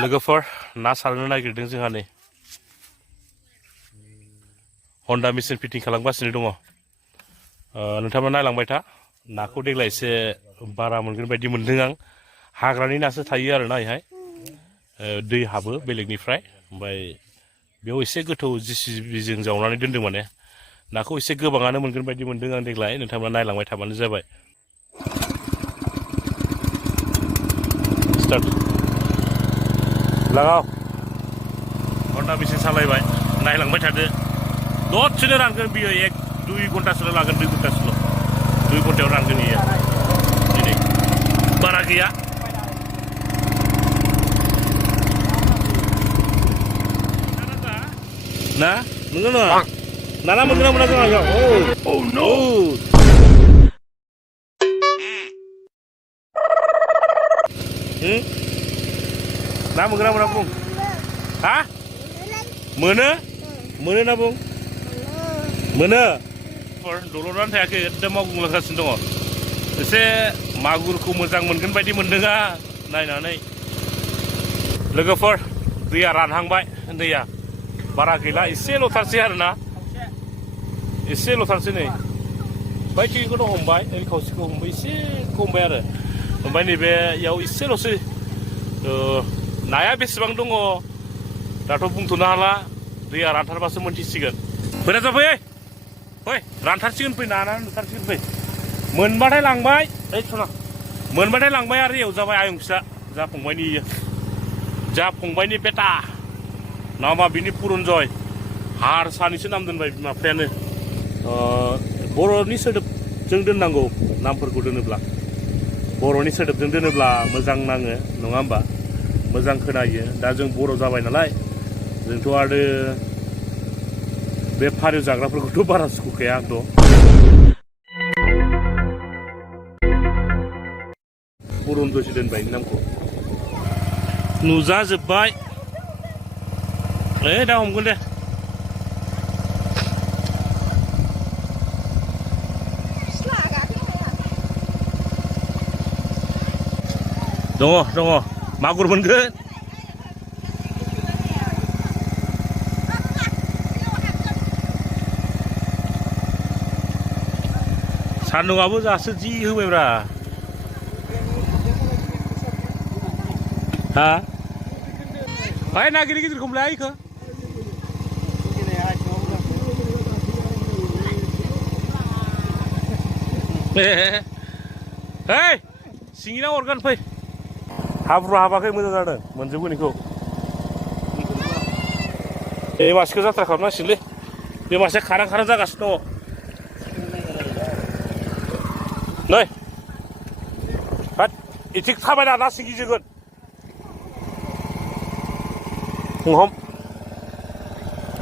लोगोफोर ना सारनो नागिरदों जोंहा नै हन्डा मेचिन फिटिं खालामगासिनो दङ नोंथाङा नायलांबाय था नाखौ देग्लाय एसे बारा मोनगोन बायदि मोनदों आं हाग्रानि नासो थायो आरो ना इहाय दै हाबो बेलेगनिफ्राय ओमफ्राय बेयाव एसे गोथौ जिसिबिजों जावनानै दोनदों माने नाखौ एसे गोबाङानो मोनगोन बायदि मोनदों आं देग्लाय नोंथाङा नायलांबाय थाबानो जाबाय स्टार्ट लागाव हन्डा मेचिन सालायबाय नायलांबाय थादो दसेनो रानगोन बियो 1-2 घन्टासोल' लागोन 2 घन्टासोल' 2 घन्टायाव रानगोन इयो दिनै बारा गैया ना नोङो नङा नाना मोनगोन ना मोना जोंहा oh no ना मोनगोन ना मोना बुं हा मोनो मोनो ना बुं मोनो दल'नानै थायाखै एकदम मावगुंलांगासिनो दङ एसे मागुरखौ मोजां मोनगोन बायदि मोनदों नायनानै लोगोफोर दैया रानहांबाय दैया बारा गैला एसेल'थारसै आरोना एसेल'थारसै नै बै थिखिखौथ' हमबाय ओरै खावसेखौ हमबाय एसे हमबाय आरो ओमफ्राय नैबेयाव एसेल'सै नाया बेसेबां दङ दाथ' बुंथ'नो हाला दैया रानथारबासो मोनथिसिगोन फैना जाफै फै रानथारसिगोन फै नाना नुथारसिगोन फै मोनबाथाय लांबाय ओइ सना मोनबाथाय लांबाय आरो एवजाबाय आयं फिसा जा फंबायनि बेटा नामा बिनि पुरनजय हारसानिसो नाम दोनबाय बिमा बिफायानो बर'नि सोदोबजों दोननांगौ नामफोरखौ दोनोब्ला बर'नि सोदोबजों दोनोब्ला मोजां नाङो नङा होमबा मोजां खोनायो दा जों बर' जाबाय नालाय जोंथ' आरो बे फारिव जाग्राफोरखौथ' बारा सुखुखाया आंथ' पुरनजयसो दोनबाय नामखौ नुजाजोब्बाय दा हमगोन दे दङ मागुर मोनगोन सान्दुंआबो जासो जि होबायब्रा हा बाय ना गिदिर गिदिर हमलाय इखो hey सिंगिना हरगोन फै हाब्रु हाबाखै मोजां जादों मोनजोबगोन इखौ बे मासेखौ जात्रा खालामनांसिगोनलै बे मासेया खारां जागासिनो दङ नै हाट इथिं थाबायना ना सिंगि जोगोन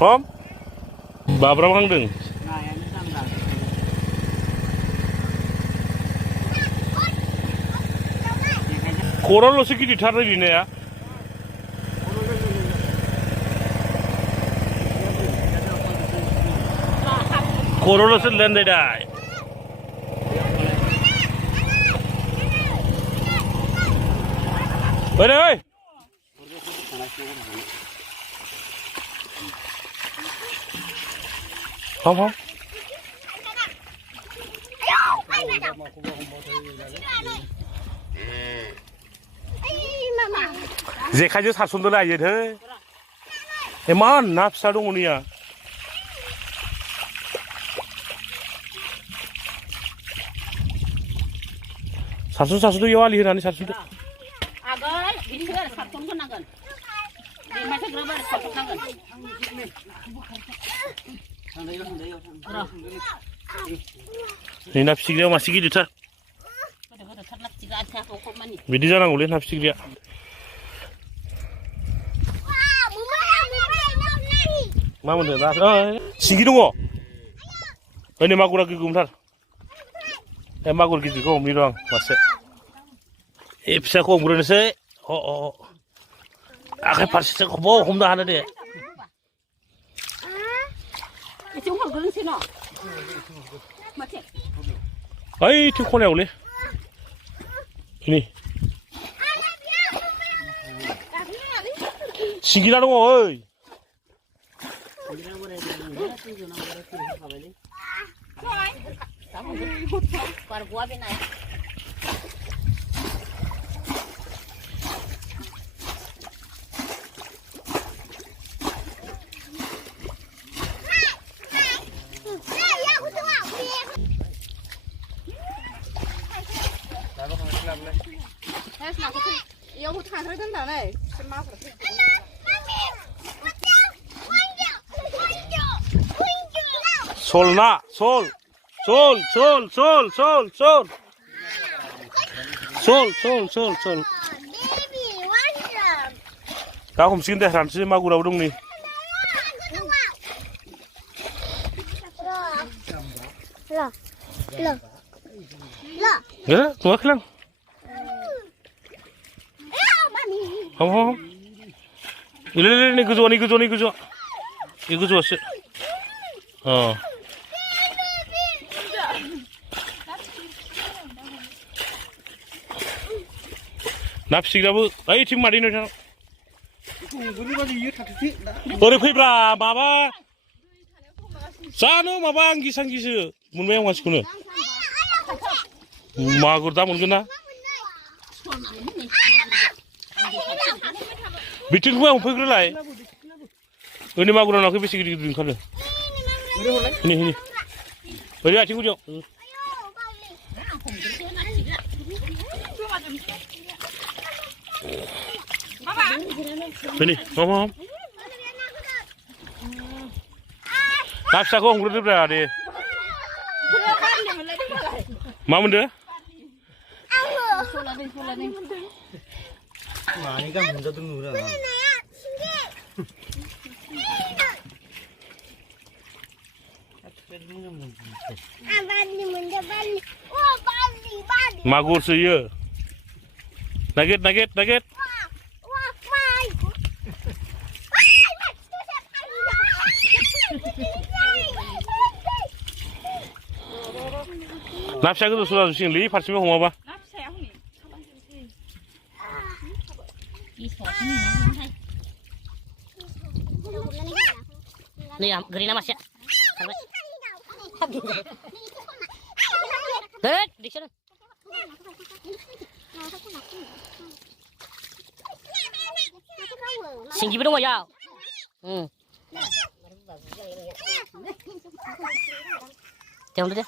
हम बाब्राब हांदों खर'ल'सो गिदिरथार नाया खर'ल'सो लेन्दाय दाय ओइ हम जेखायजों सारसनदों आइजों इमान ना फिसा दङ नैया सारसन इयाव आलि होनानै सारसनदो नै ना फिथिख्रिया मासे गिदिरथार बिदि जानांगौलै ना फिथिख्रिया मा मोनदों ना सिंगि दङ ओइ मागुरा गोगोमथार मागुर गिदिरखौ हमनि र' आं मासे फिसाखौ हमग्रोनोसै आखाइ फारसेथिं हमनो हानो दे ओइथिं खनायावलै नै सिंगिना दङ ओइ सल ना सल सल सल सल सल सल सल सल सल सल दा हमसिगोन दे रानसै मागुराबो दं नै नुवाखै आं हम हम नै गोजौआ नै गोजौआ नै गोजौआ बे गोजौआसो अ ना फिसिग्राबो ओइथिं मादै नोंथां ओरै फैब्रा माबा जानो माबा आंगि सांगिसो मोनबाय आं मानसिखौनो मागुर दा मोनगोन ना बिथिं फै हमफैग्रोलाय ओरै मागुरा नाखौ बेसे गिदिर गिदिर ओंखारो नै नै ओरै आथिं गुदियाव Ini, ngomong. Nafsu aku ngurut berada. Mau mende? Wah, ini kan mende tuh nurah. Magur sih ya. Nugget, nugget, nugget. ना फिसाखौ दसरा जुसिगोनलै फारसेबो हमाबा नै गोरि ना मासेया देत दिखसोन सिंगिबो दङ याव दे हमदो दे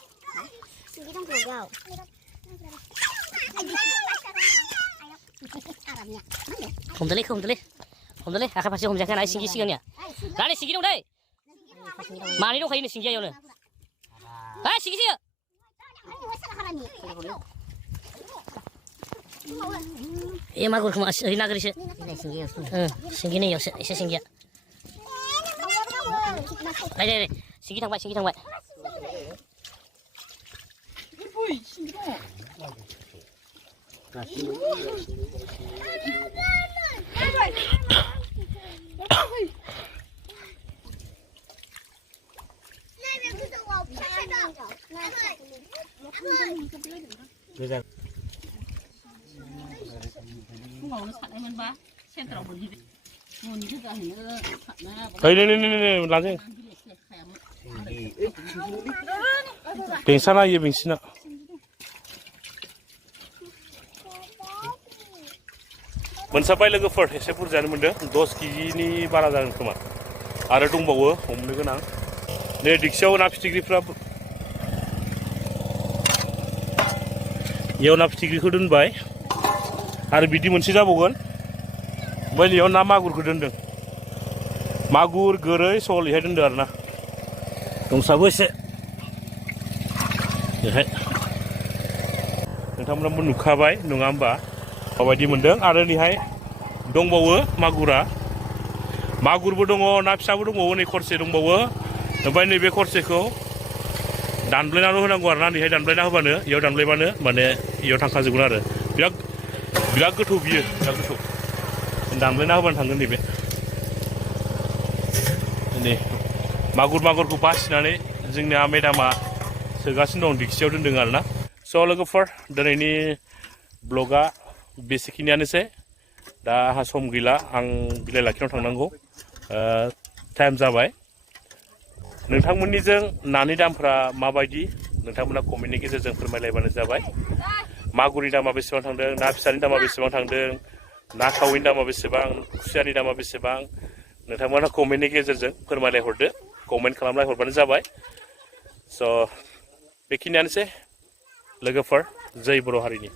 हमदोलै हमदोलै आखाइ फारसे हमजायाखै ना सिंगि सिगांनिया रानि सिंगि दं दै मानै दंखायो नै सिंगिया इयावनो ओइ सिंगि सियो ए मागुरखौ ओरै नागिरैसो सिंगि नै इयावसो एसे सिंगिया नै नै सिंगि थांबाय नै लांजों बेंसाना इयो बेंसिना मोनसाबबाय लोगोफोर एसे बुरजायानो मोनदों 10 केजिनि बारा जागोन खोमा आरो दंबावो हमनो गोनां नै दिगसियाव ना फिथिख्रिफ्रा इयाव ना फिथिख्रिखौ दोनबाय आरो बिदि मोनसे जाबावगोन ओमफ्राय इयाव ना मागुरखौ दोनदों मागुर गोरै सल इहाय दोनदों आरो ना दंसाबो एसे बेहाय नोंथांमोनाबो नुखाबाय नङा होमबा माबायदि मोनदों आरो नैहाय दंबावो मागुरबो दङ ना फिसाबो दंबावो नै खरसे दंबावो ओमफ्राय नैबे खरसेखौ दानब्लायनानै होनांगौ आरो ना नैहाय दानब्लायना होबानो इयाव दानब्लायबानो माने इयाव थांखाजोबगोन आरो बिराद गोथौ बियो बिराद गोथौ दानब्लायना होबानो थांगोन नैबे नै मागुरखौ बासिनानै जोंनिया मेडामा सोगासिनो दं दिगसियाव दोनदों आरो ना स' लोगोफोर दिनैनि ब्लगा बेसेखिनियानोसै दा आंहा सम गैला आं बिलाइ लाखिनायाव थांनांगौ टाइम जाबाय नोंथांमोननिजों नानि दामफ्रा माबायदि नोंथांमोना कमेन्टनि गेजेरजों फोरमायलायबानो जाबाय मागुरनि दामा बेसेबां थांदों ना फिसानि दामा बेसेबां थांदों ना खावैनि दामा बेसेबां खुसियानि दामा बेसेबां नोंथांमोना कमेन्टनि गेजेरजों फोरमायलायहरदो कमेन्ट खालामलाय हरबानो जाबाय स' बेखिनियानोसै लोगोफोर जै बर' हारिनि